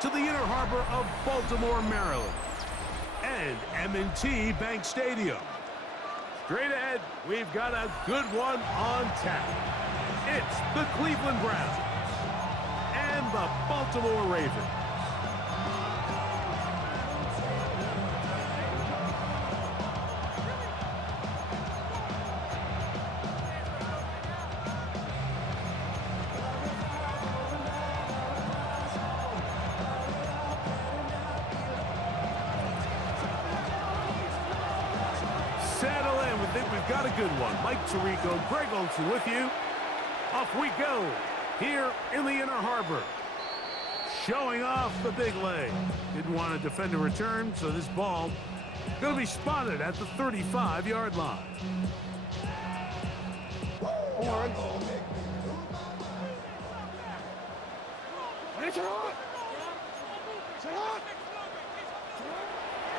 to the Inner Harbor of Baltimore, Maryland, and M&T Bank Stadium. Straight ahead, we've got a good one on tap. It's the Cleveland Browns and the Baltimore Ravens. Settle in. We think we've got a good one. Mike Tirico, Greg Olsen with you. Off we go here in the Inner Harbor. Showing off the big leg. Didn't want to defend a return, so this ball going to be spotted at the 35-yard line.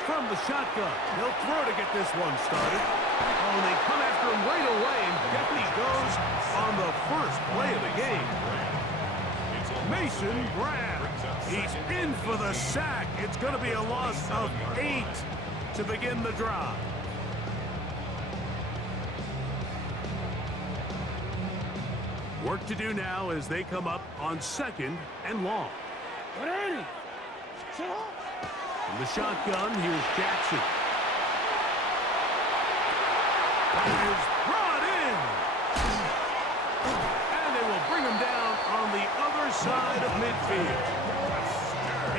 From the shotgun, he'll throw to get this one started. Oh, and they come after him right away, and down he goes on the first play of the game. Mason Graham, he's in for the sack. It's going to be a loss of 8 to begin the drive. Work to do now as they come up on 2nd and long. From the shotgun, here's Jackson. That is brought in. And they will bring him down on the other side of midfield.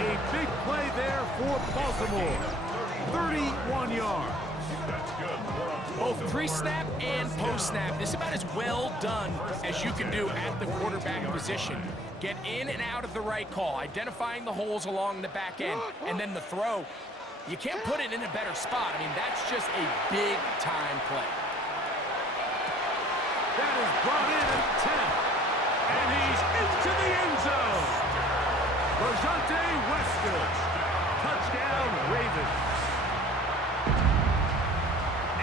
A big play there for Baltimore. 31 yards. Both pre-snap and post-snap. This is about as well done as you can do at the quarterback position. Get in and out of the right call, identifying the holes along the back end, and then the throw. You can't put it in a better spot. I mean, that's just a big-time play. That is brought in at 10. And he's into the end zone. Rajante Wesker. Touchdown, Ravens.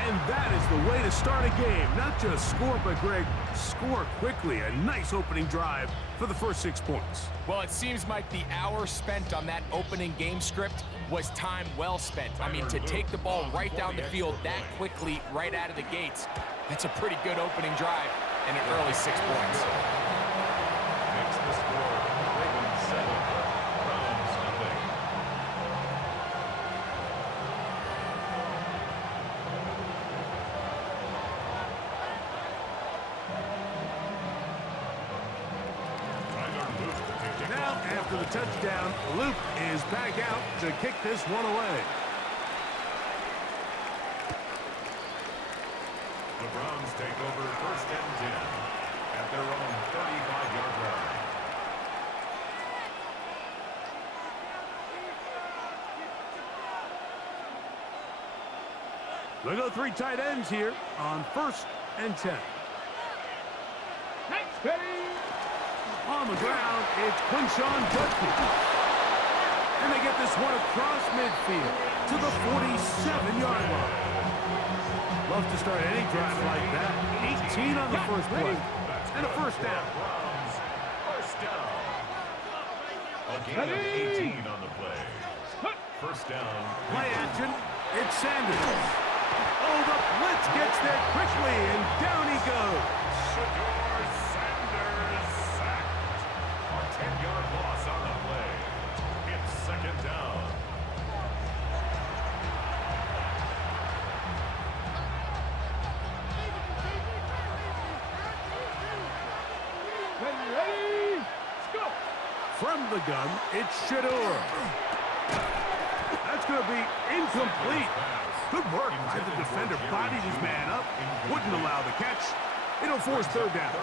And that is the way to start a game. Not just score, but, Greg, score quickly. A nice opening drive for the first 6 points. Well, it seems like the hour spent on that opening game script was time well spent. I mean, to take the ball right down the field that quickly right out of the gates, that's a pretty good opening drive and an early 6 points. Makes the score Ravens 7, Browns nothing. Now, after the touchdown, Luke is back out to kick this one away. The Browns take over 1st and 10 at their own 35-yard line. They go 3 tight ends here on 1st and 10. On the ground, it's Quinshawn Judkins. And they get this one across midfield to the 47-yard line. Love to start any drive like that. 18 on the first play. And a first down. First down. A gain of 18 on the play. First down. Play action. It's Sanders. Oh, the blitz gets there quickly, and down he goes. Shedeur Sanders sacked. A 10-yard loss on the play. It's 2nd down. From the gun, it's Shedeur. That's going to be incomplete. Good work by the defender. Bodied his man up. Wouldn't allow the catch. It'll force 3rd down.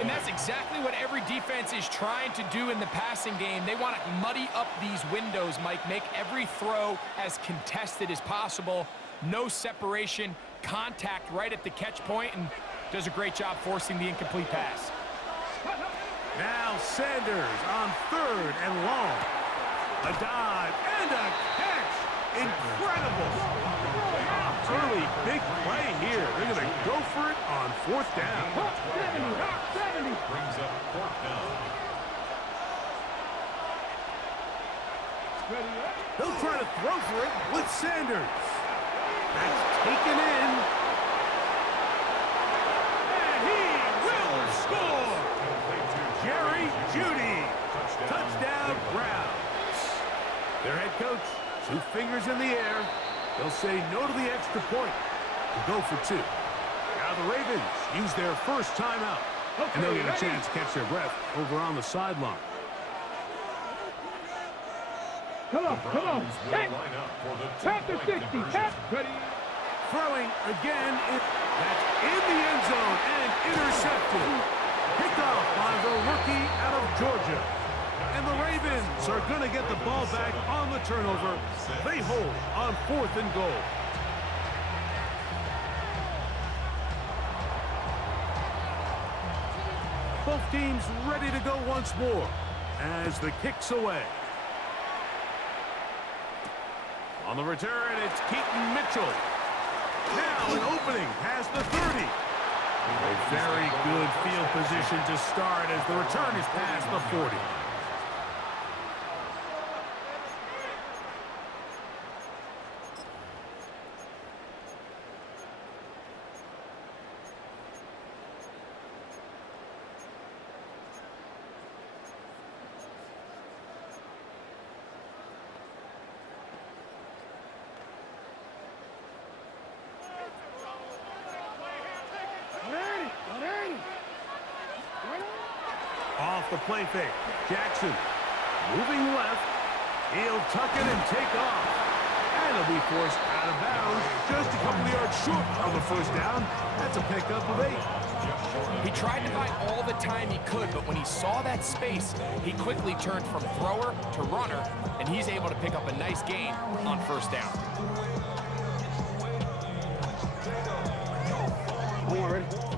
And that's exactly what every defense is trying to do in the passing game. They want to muddy up these windows, Mike. Make every throw as contested as possible. No separation, contact right at the catch point, and does a great job forcing the incomplete pass. Now Sanders on 3rd and long. A dive and a catch. Incredible. Early big play here. They're going to go for it on 4th down. 70. Brings up 4th down. They'll try to throw for it with Sanders. That's taken in. And he will score. Jerry Jeudy. Touchdown Browns. Their head coach, 2 fingers in the air. They'll say no to the extra point and go for 2. Now the Ravens use their first timeout. And they'll get a chance to catch their breath over on the sideline. Come on. Hit. Tap the 60. Tap. Ready. Throwing again. That's in the end zone and intercepted. Picked off by the rookie out of Georgia. And the Ravens are going to get the ball back on the turnover. They hold on 4th and goal. Both teams ready to go once more as the kick's away. On the return, it's Keaton Mitchell. Now an opening past the 30. A very good field position to start as the return is past the 40. Off the play fake. Jackson moving left. He'll tuck it and take off. And he'll be forced out of bounds just a couple of yards short of the first down. That's a pickup of 8. He tried to buy all the time he could, but when he saw that space, he quickly turned from thrower to runner, and he's able to pick up a nice gain on first down.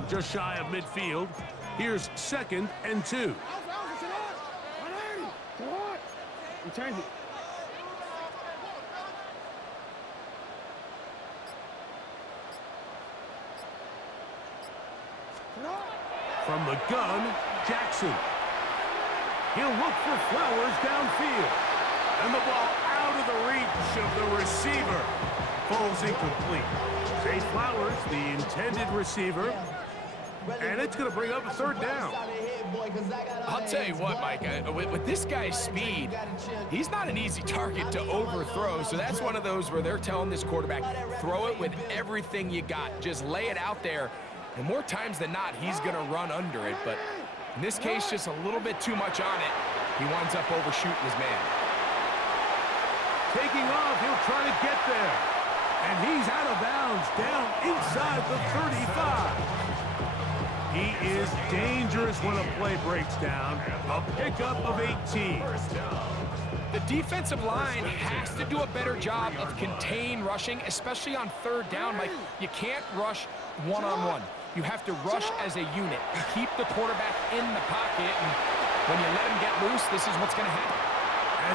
Just shy of midfield. Here's 2nd and 2. Return it. From the gun, Jackson. He'll look for Flowers downfield. And the ball out of the reach of the receiver. Falls incomplete. Chase Flowers, the intended receiver. And it's going to bring up a 3rd down. I'll tell you what, Mike, with this guy's speed, he's not an easy target to overthrow. So that's one of those where they're telling this quarterback, throw it with everything you got. Just lay it out there. And more times than not, he's going to run under it. But in this case, just a little bit too much on it. He winds up overshooting his man. Taking off, he'll try to get there. And he's out of bounds, down inside the 35. He is dangerous when a play breaks down. A pickup of 18. The defensive line has to do a better job of contain rushing, especially on 3rd down. Like, you can't rush one-on-one. You have to rush as a unit. You keep the quarterback in the pocket, and when you let him get loose, this is what's going to happen.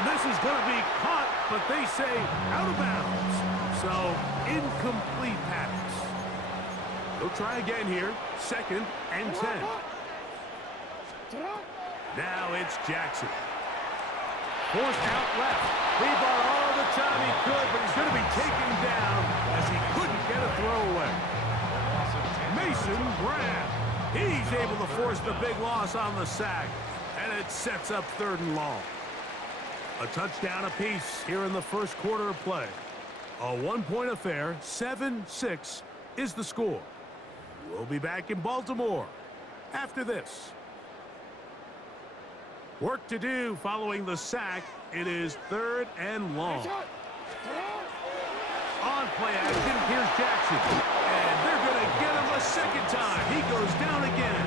And this is going to be caught, but they say out of bounds. So, incomplete pass. They'll try again here. 2nd and 10. Now it's Jackson. Forced out left. He bought all the time he could, but he's going to be taken down as he couldn't get a throwaway. Mason Graham. He's able to force the big loss on the sack, and it sets up 3rd and long. A touchdown apiece here in the first quarter of play. A 1-point affair. 7-6 is the score. We'll be back in Baltimore after this. Work to do following the sack. It is 3rd and long. On play action, here's Jackson. And they're going to get him a 2nd time. He goes down again.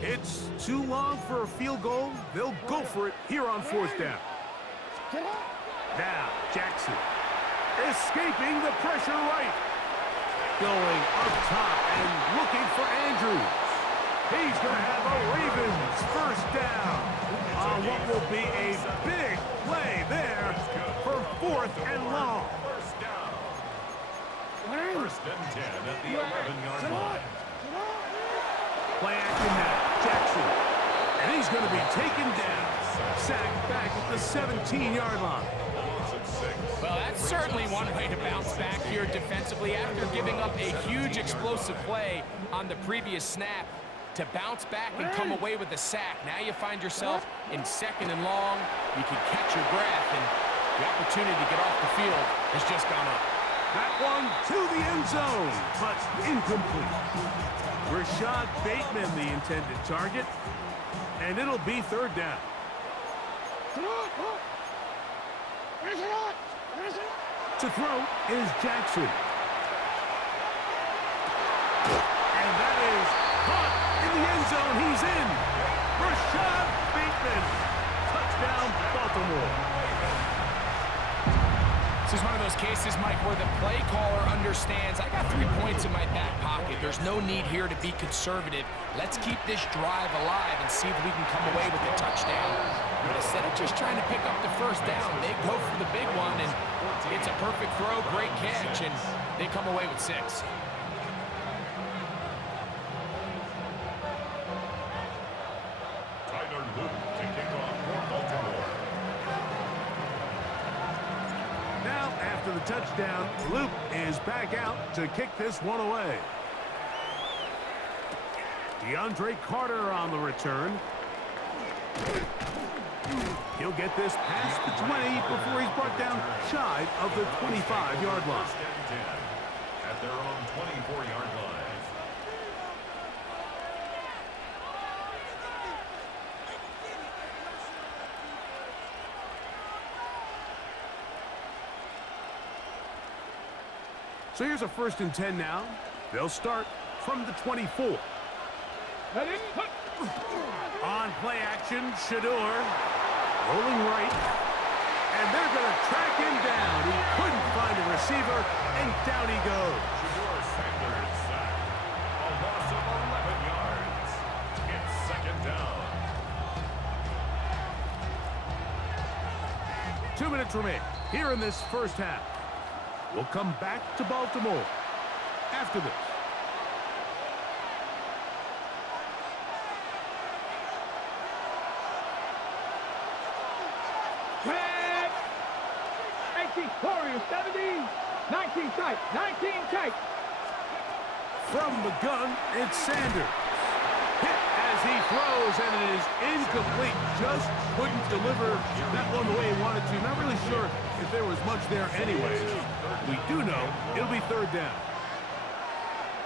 It's too long for a field goal. They'll go for it here on 4th down. Now, Jackson escaping the pressure right. Going up top and looking for Andrews. He's going to have a Ravens first down on what will be a big Fourth and long. First down. First and 10 at the 11-yard line. Play action now. Jackson. And he's going to be taken down. Sacked back at the 17-yard line. Well, that's certainly one way to bounce back here defensively after giving up a huge explosive play on the previous snap. To bounce back and come away with a sack. Now you find yourself in second and long. You can catch your breath, and the opportunity to get off the field has just gone up. That one to the end zone, but incomplete. Rashad Bateman, the intended target, and it'll be third down. To throw is Jackson. And that is caught in the end zone. He's in. Rashad Bateman. Touchdown, Baltimore. This is one of those cases, Mike, where the play caller understands, I got 3 points in my back pocket. There's no need here to be conservative. Let's keep this drive alive and see if we can come away with a touchdown. But instead of just trying to pick up the first down, they go for the big one, and it's a perfect throw, great catch, and they come away with 6. After the touchdown, Luke is back out to kick this one away. DeAndre Carter on the return. He'll get this past the 20 before he's brought down shy of the 25-yard line. At their own 24-yard line. So here's a 1st and 10 now. They'll start from the 24. On play action, Shador rolling right. And they're going to track him down. He couldn't find a receiver, and down he goes. Shador Sanders sacked. A loss of 11 yards. It's second down. 2 minutes remain here in this first half. We'll come back to Baltimore after this. Red. 18, Warriors, 17, 19 tight, 19 tight. From the gun, it's Sanders. Hit as he throws, and it is incomplete. Just couldn't deliver that one the way he wanted to. Not really sure if there was much there anyways. We do know it'll be third down.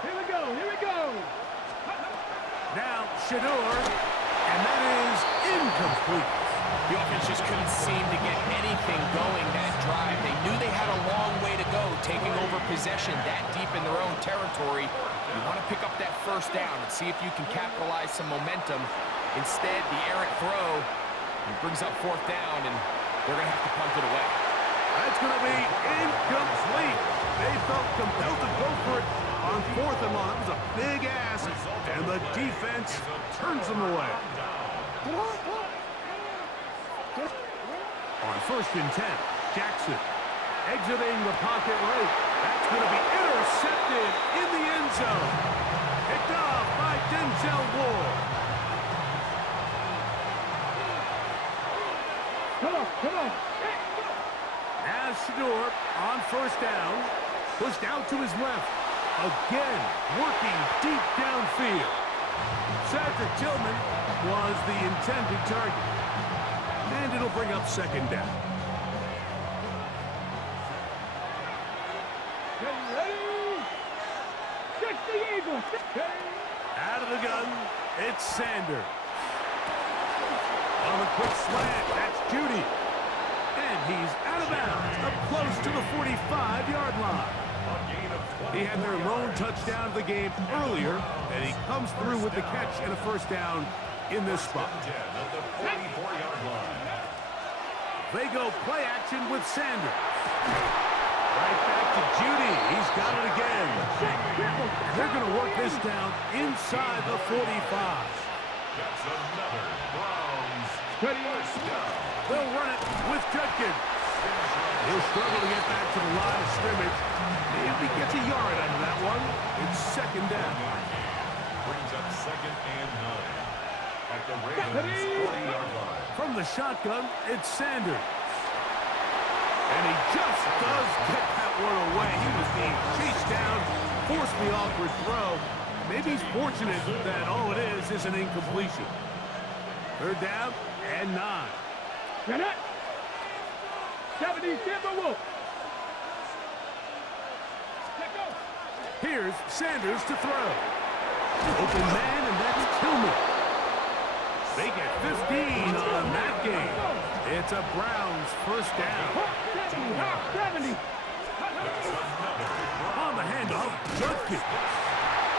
Here we go, here we go. Now Shador, and that is incomplete. The offense just couldn't seem to get anything going that drive. They knew they had a long way to go, taking over possession that deep in their own territory. You want to pick up that first down and see if you can capitalize some momentum. Instead, the errant throw brings up 4th down, and they're going to have to punt it away. That's going to be incomplete. They felt compelled to go for it on 4th and long. That was a big ask, and the defense turns them away. On 1st and 10, Jackson exiting the pocket right. That's going to be intercepted in the end zone. Picked off by Denzel Ward. Come on. Now Shador on 1st down. Pushed out to his left. Again, working deep downfield. Cedric Tillman was the intended target. And it'll bring up 2nd down. Ready? 60 Eagles. Out of the gun, it's Sanders. On the quick slant, that's Judy. And he's out of bounds, up close to the 45-yard line. He had their lone touchdown of the game earlier, and he comes through with the catch and a 1st down in this spot. They go play action with Sanders. Right back to Judy. He's got it again. And they're going to work this down inside the 45. That's another Browns first down. They'll run it with Judkins. He'll struggle to get back to the line of scrimmage. Maybe gets a yard out of that one. It's second down. Brings up 2nd and 9. At the Ravens' 40-yard line. From the shotgun, it's Sanders. And he just does get that one away. He was being chased down, forced the awkward throw. Maybe he's fortunate that all it is an incompletion. Third down and 9. Get it. 70 Timberwolves. Here's Sanders to throw. Open man, and that's Tillman. They get 15 on that game. It's a Browns first down. 70. On the handoff, Judkins.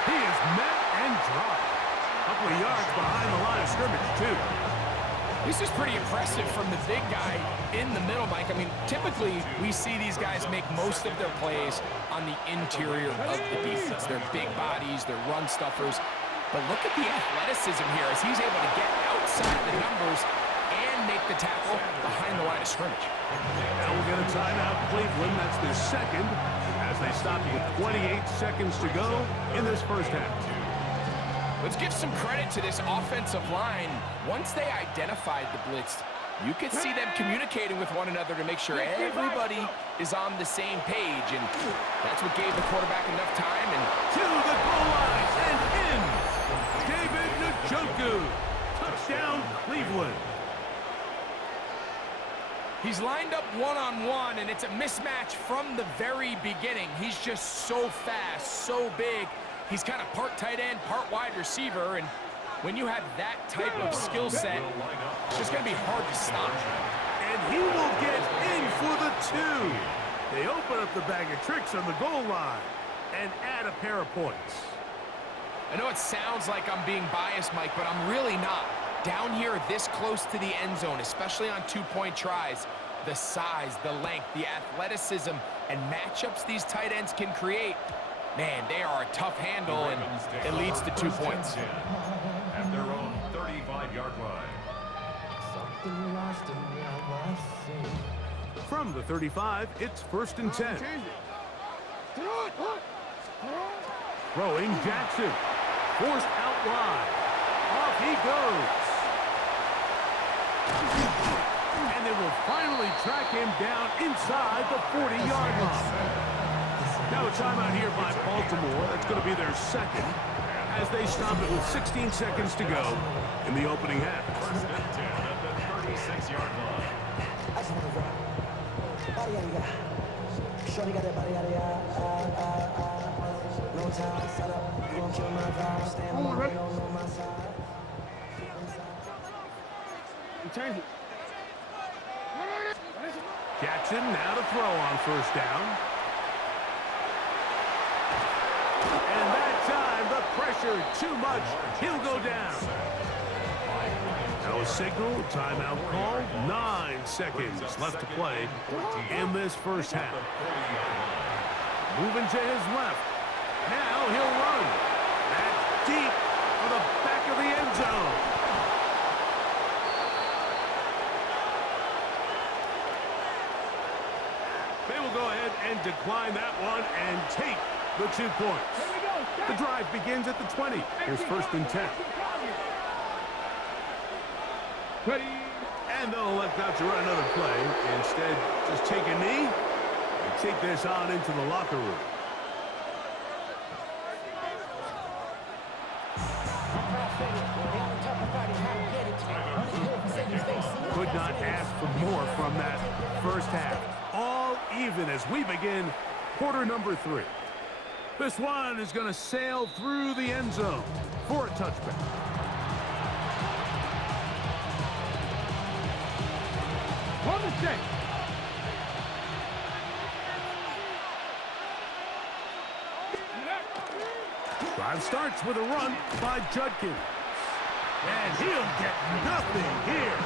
He is met and dropped. A couple of yards behind the line of scrimmage, too. This is pretty impressive from the big guy in the middle, Mike. I mean, typically we see these guys make most of their plays on the interior of the defense. They're big bodies, they're run stuffers. But look at the athleticism here as he's able to get outside the numbers and make the tackle behind the line of scrimmage. Now we'll get a timeout, Cleveland. That's their second as they stop with 28 seconds to go in this first half. Let's give some credit to this offensive line. Once they identified the blitz, you could see them communicating with one another to make sure everybody is on the same page, and that's what gave the quarterback enough time. And to the goal line and in. David Njoku. Touchdown, Cleveland. He's lined up one-on-one, and it's a mismatch from the very beginning. He's just so fast, so big. He's kind of part tight end, part wide receiver, and when you have that type of skill set, it's just going to be hard to stop. And he will get in for the 2. They open up the bag of tricks on the goal line and add a pair of points. I know it sounds like I'm being biased, Mike, but I'm really not. Down here this close to the end zone, especially on 2-point tries, the size, the length, the athleticism, and matchups these tight ends can create, man, they are a tough handle, and it leads to 2 points. At their own 35-yard line. From the 35, it's 1st and 10. Throwing Jackson. Forced out wide. Off he goes. And they will finally track him down inside the 40-yard line. Now a timeout here by Baltimore. That's going to be their second as they stop it with 16 seconds to go in the opening half. 1st and 10 at the 36-yard line. Jackson now to throw on 1st down. And that time, the pressure too much. He'll go down. Now a signal, timeout called. 9 seconds left to play in this first half. Moving to his left. Now he'll run. That's deep for the back of the end zone. They will go ahead and decline that one and take the 2 points. The drive begins at the 20. Here's 1st and 10. And they'll elect not to run another play. Instead, just take a knee and take this on into the locker room. Could not ask for more from that first half. All even as we begin quarter number 3. This one is going to sail through the end zone for a touchback. On the check. Drive starts with a run by Judkins. And he'll get nothing here.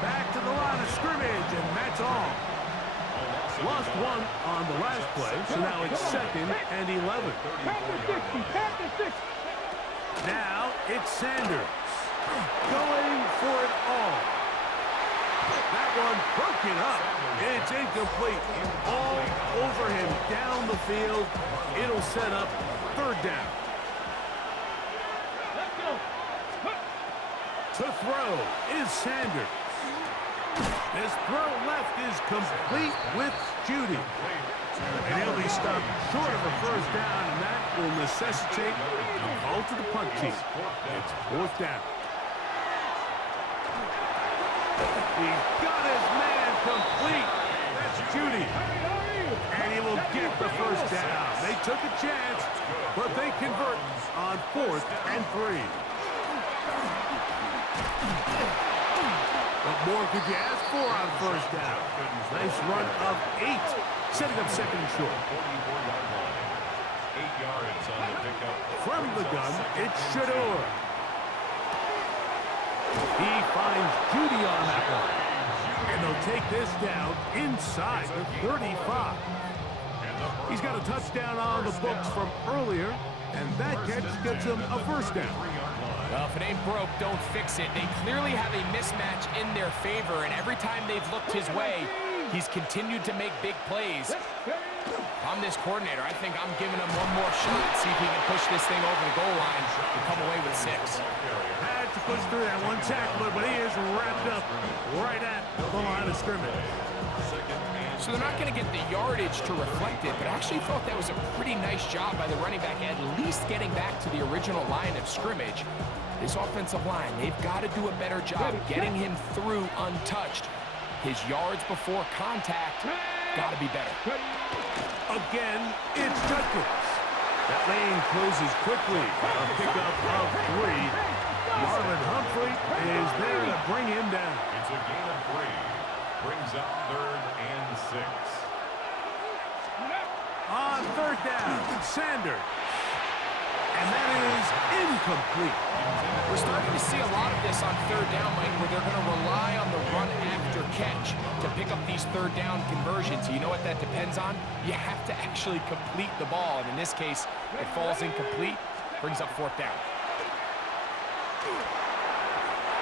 Back to the line of scrimmage, and that's all. Lost one on the last play, so now it's 2nd and 11. Now it's Sanders going for it all. That one broken up. It's incomplete. All over him down the field. It'll set up third down. To throw is Sanders. His throw left is complete with Judy. And he'll be stopped short of a first down, and that will necessitate a call to the punt team. It's fourth down. He's got his man complete. That's Judy. And he will get the first down. They took a chance, but they convert on 4th and 3. What more could you ask for on first down? Nice run of 8, setting up second and short. 8 yards on the pickup. From the gun, it's Shador. He finds Judy on that one. And they'll take this down inside the 35. He's got a touchdown on the books from earlier, and that catch gets him a first down. Well, if it ain't broke, don't fix it. They clearly have a mismatch in their favor, and every time they've looked his way, he's continued to make big plays. If I'm this coordinator, I think I'm giving him one more shot, see if he can push this thing over the goal line and come away with 6. Had to push through that one tackler, but he is wrapped up right at the line of scrimmage. So they're not going to get the yardage to reflect it, but I actually thought that was a pretty nice job by the running back, at least getting back to the original line of scrimmage. This offensive line, they've got to do a better job getting him through untouched. His yards before contact got to be better. Again, it's Judkins. That lane closes quickly. A pickup of 3. Marlon Humphrey is there to bring him down. It's a gain of 3. Brings up 3rd and 6. On third down, Sanders. And that is incomplete. We're starting to see a lot of this on third down, Mike, where they're going to rely on the run after catch to pick up these third down conversions. You know what that depends on? You have to actually complete the ball. And in this case, it falls incomplete, brings up 4th down.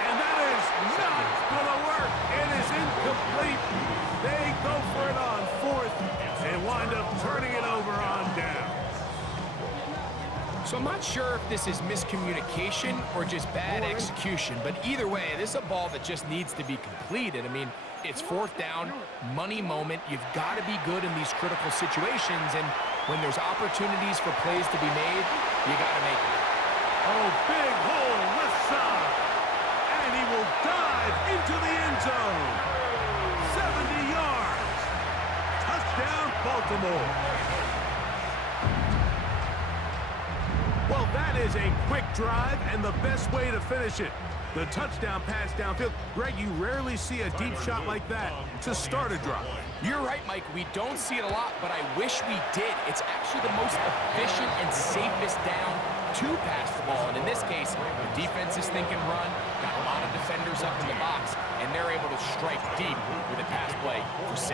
And that is not going to work. It is incomplete. They go for it on 4th and wind up turning it over on down. So I'm not sure if this is miscommunication or just bad execution, but either way, this is a ball that just needs to be completed. I mean, it's 4th down, money moment. You've got to be good in these critical situations, and when there's opportunities for plays to be made, you got to make them. Oh, big hole left side. And he will dive into the end zone. 70 yards. Touchdown, Baltimore. Well, that is a quick drive and the best way to finish it. The touchdown pass downfield. Greg, you rarely see a deep shot like that to start a drive. You're right, Mike. We don't see it a lot, but I wish we did. It's actually the most efficient and safest down to pass the ball. And in this case, the defense is thinking run, got a lot of defenders up in the box, and they're able to strike deep with a pass play for 6.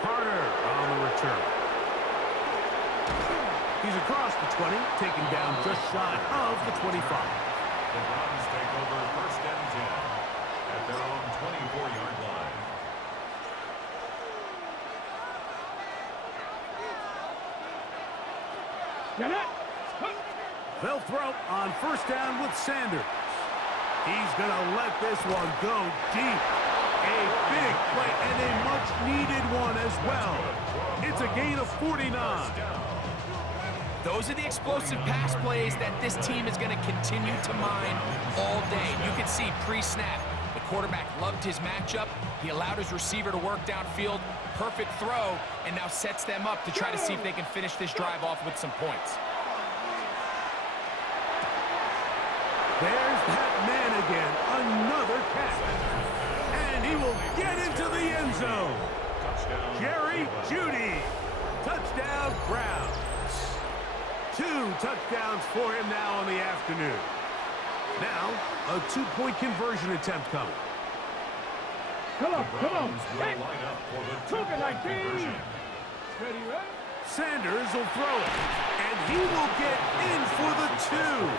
Carter on the return. He's across the 20, taken down just shy of the 25. The Browns take over 1st and 10 at their own 24-yard line. They'll throw on 1st down with Sanders. He's going to let this one go deep. A big play and a much-needed one as well. It's a gain of 49. Those are the explosive pass plays that this team is going to continue to mine all day. You can see pre-snap, the quarterback loved his matchup. He allowed his receiver to work downfield. Perfect throw, and now sets them up to try to see if they can finish this drive off with some points. There's that man again. Another catch. And he will get into the end zone. Jerry Jeudy. Touchdown, Browns. 2 touchdowns for him now on the afternoon. Now, a 2-point conversion attempt coming. Come on. Hey. Line up for the 2-point conversion. Ready, Sanders will throw it. And he will get in for the 2.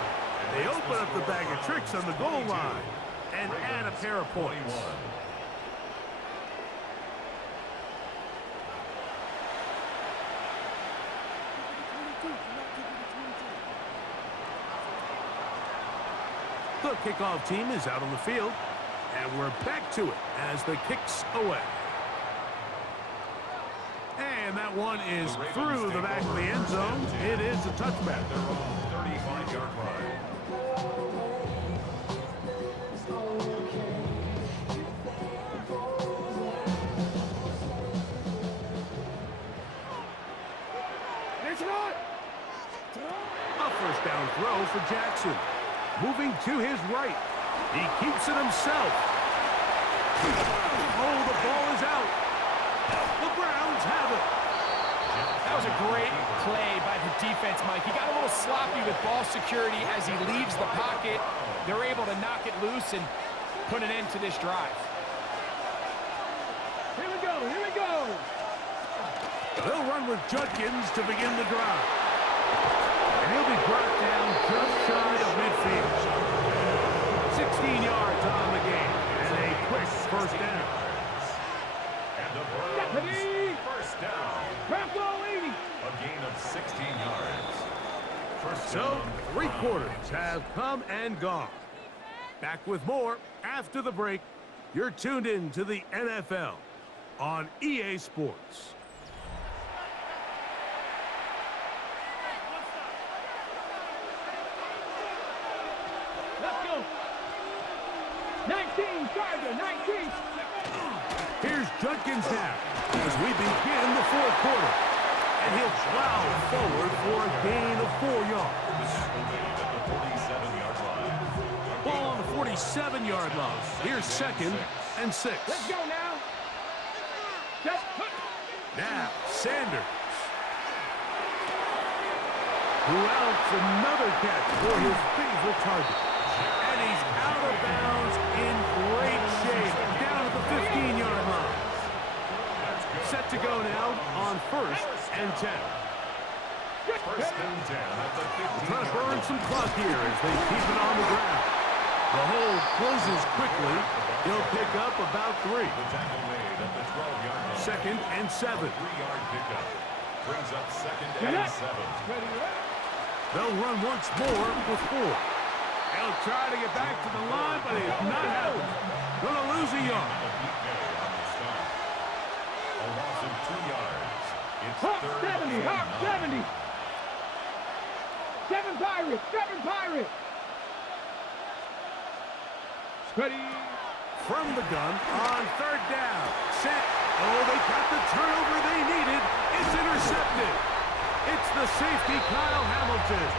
They open up the bag of tricks on the goal line and add a pair of points. The kickoff team is out on the field, and we're back to it as the kick's away. And that one is through the back of the end zone. It is a touchback. Their own 35-yard line. A first down throw for Jackson. Moving to his right. He keeps it himself. Oh, the ball is out. The Browns have it. That was a great play by the defense, Mike. He got a little sloppy with ball security as he leaves the pocket. They're able to knock it loose and put an end to this drive. Here we go, here we go. They'll run with Judkins to begin the drive. And he'll be brought down just shy of midfield. 16 yards on the game. And a quick first down. And the Browns, first down. Bravo 80. A gain of 16 yards. First So, down. 3 quarters have come and gone. Back with more after the break. You're tuned in to the NFL on EA Sports. Let's go. 19, Charger, 19. Here's Judkins now as we begin the 4th quarter. And he'll plow forward for a gain of 4 yards. This is delayed at the 47-yard line. Ball on the 47-yard line. Here's 2nd and 6. Let's go now. Just put. Now, Sanders. Who outs another catch for his favorite target. And he's out of bounds in great shape. Down at the 15-yard line. Set to go now on 1st and 10. First and 10 at the 15. Trying to burn some clock here as they keep it on the ground. The hole closes quickly. He'll pick up about 3. The tackle made at the 12-yard line. 2nd and 7. 3-yard pickup. Brings up 2nd and 7. Ready, They'll run once more with 4. They'll try to get back to the line, but it's not happening. Gonna lose a yard. A big carry on the stop. A loss of 2 yards. It's Hawk 3rd 70, and Hawk 9. 70. 7 Pirates, 7 Pirates. Ready. From the gun on 3rd down. Set. Oh, they got the turnover they needed. It's intercepted. It's the safety, Kyle Hamilton.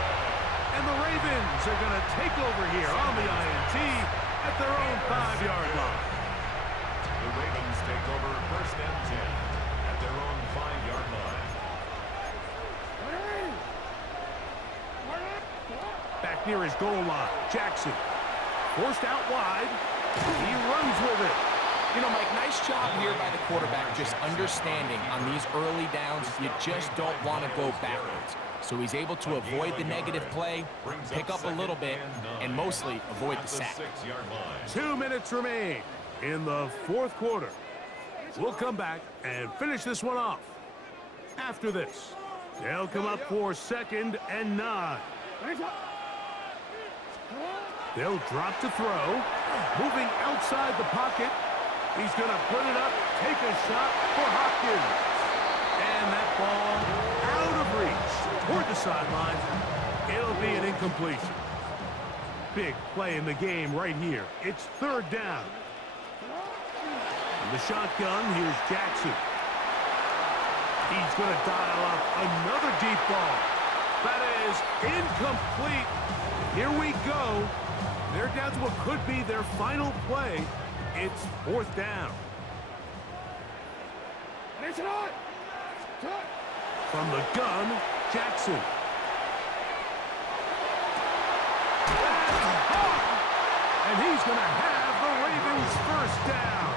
And the Ravens are going to take over here on the INT at their own 5-yard line. The Ravens take over 1st and 10 at their own 5-yard line. Back near his goal line. Jackson. Forced out wide. He runs with it. You know, Mike, nice job here by the quarterback just understanding on these early downs, you just don't want to go backwards. So he's able to avoid the negative play, pick up a little bit, and mostly avoid the sack. 6-yard line. 2 minutes remain in the 4th quarter. We'll come back and finish this one off. After this, they'll come up for 2nd and 9. They'll drop to throw. Moving outside the pocket. He's going to put it up, take a shot for Hopkins. And that ball out of reach toward the sideline. It'll be an incompletion. Big play in the game right here. It's 3rd down. In the shotgun, here's Jackson. He's going to dial up another deep ball. That is incomplete. Here we go. They're down to what could be their final play. It's 4th down. From the gun, Jackson. And he's going to have the Ravens first down.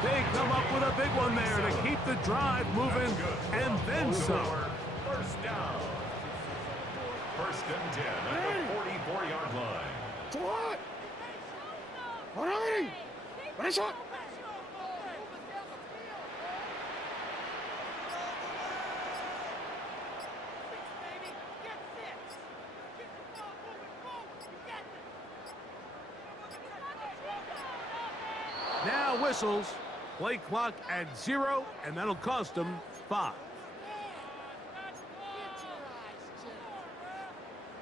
They come up with a big one there to keep the drive moving and then some. First down. First and 10 at the 44-yard line. What? All right. Nice up. Now whistles. Play clock at 0, and that'll cost them 5.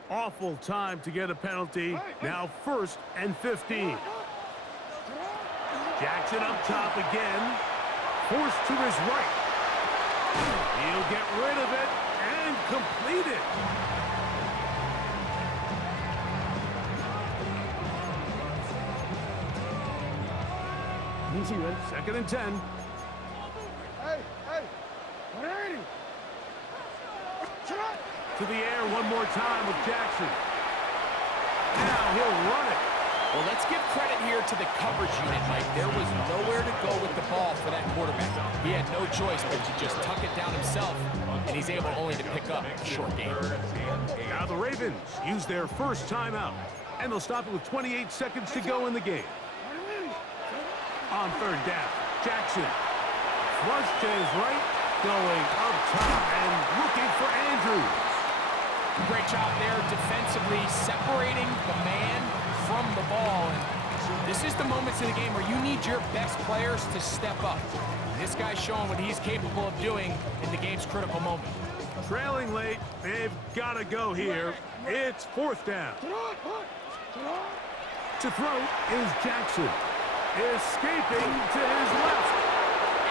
Awful time to get a penalty. Now 1st and 15. Jackson up top again. Forced to his right. He'll get rid of it and complete it. Easy, man. 2nd and 10. Hey. All right. To the air one more time with Jackson. Now he'll run it. Well, let's give credit here to the coverage unit, Mike. There was nowhere to go with the ball for that quarterback. He had no choice but to just tuck it down himself, and he's able only to pick up a short gain. Now the Ravens use their first timeout, and they'll stop it with 28 seconds to go in the game. On 3rd down, Jackson. Flush to his right, going up top and looking for Andrews. Great job there defensively, separating the man from the ball. And this is the moments of the game where you need your best players to step up. This guy's showing what he's capable of doing in the game's critical moment. Trailing late, they've got to go here. It's 4th down. To throw is Jackson. Escaping to his left.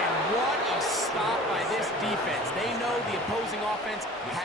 And what a stop by this defense. They know the opposing offense has